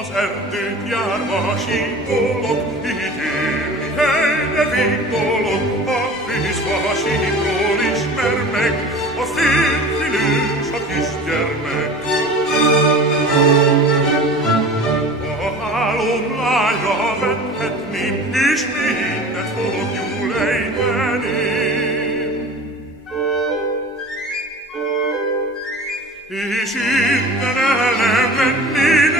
Az erdőt járva sípolok, így élni helyre végtolok, a vízva sípról ismer meg, a férfi nős, a kisgyermek. A hálom lányra vethetném, és mindent fogjul ejteném. És innen el nem mennék,